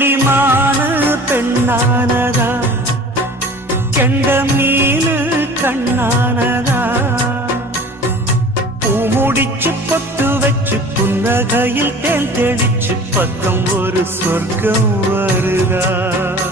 கிளிமான பெண்ணானதா, கெண்ட மீனு கண்ணானதா, பூ முடிச்சு பொட்டு வச்சு புன்னகையில் தேன் தெளிச்சு பக்கம் ஒரு சொர்க்கம் வருதா.